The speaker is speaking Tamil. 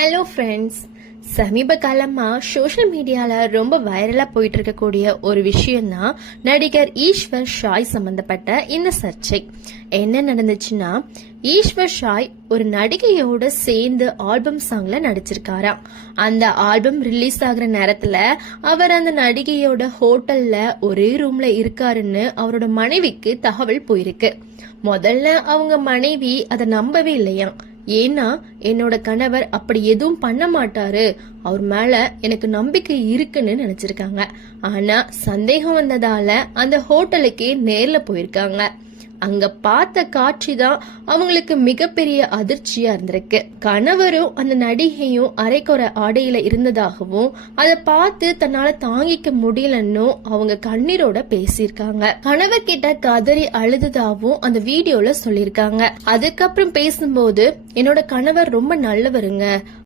ஹலோ ஃப்ரெண்ட்ஸ், சமீப காலமா சோஷியல் மீடியால ரொம்ப வைரலா போயிட்டு இருக்கக்கூடிய ஒரு விஷயம் தான் நடிகர் ஈஸ்வர் ஷாய் சம்பந்தப்பட்ட இந்த சர்ச்சை. என்ன நடந்துச்சுன்னா, ஈஸ்வர் ஷாய் ஒரு நடிகையோட சேர்ந்து ஆல்பம் சாங்ல நடிச்சிருக்காராம். அந்த ஆல்பம் ரிலீஸ் ஆகுற நேரத்துல அவர் அந்த நடிகையோட ஹோட்டல்ல ஒரே ரூம்ல இருக்காருன்னு அவரோட மனைவிக்கு தகவல் போயிருக்கு. முதல்ல அவங்க மனைவி அதை நம்பவே இல்லையாம். ஏன்னா என்னோட கணவர் அப்படி எதுவும் பண்ண மாட்டாரு, அவர் மேல எனக்கு நம்பிக்கை இருக்குன்னு நினைச்சிருக்காங்க. ஆனா சந்தேகம் வந்ததால அந்த ஹோட்டலுக்கே நேர்ல போயிருக்காங்க. அங்க பார்த்த காட்சி தான் அவங்களுக்கு மிகப்பெரிய அதிர்ச்சியா இருந்திருக்கு. கணவரும் அந்த நடிகையும் அரைக்குறை ஆடையில இருந்ததாகவும் அதை பார்த்து தன்னால தாங்கிக்க முடியலன்னு அவங்க கண்ணீரோட பேசியிருக்காங்க. கணவர் கிட்ட கதறி அழுதுதாவும் அந்த வீடியோல சொல்லிருக்காங்க. அதுக்கப்புறம் பேசும்போது, என்னோட கணவர் ரொம்ப நல்லவருங்க,